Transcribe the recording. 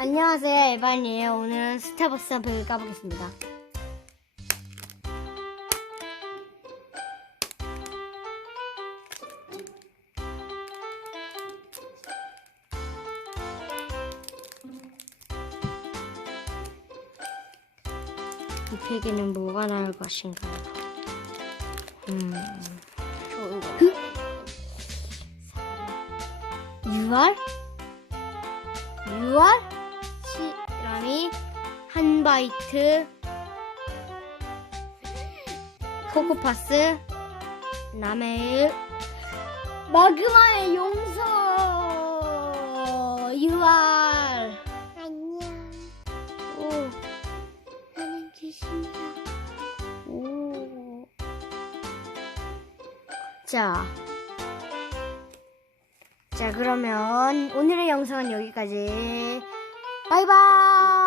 안녕하세요 에반이에요 오늘은 스타벅스 한팩을 까보겠습니다 이 팩에는 뭐가 나올 것인가요? 음, 좋은 거. 6월? 6월? 시라미 한 바이트 코코파스 남해일 마그마의 용서 6월 안녕. 오, 나는 귀신이야. 오. 자. 자, 그러면 오늘의 영상은 여기까지. 바이바이!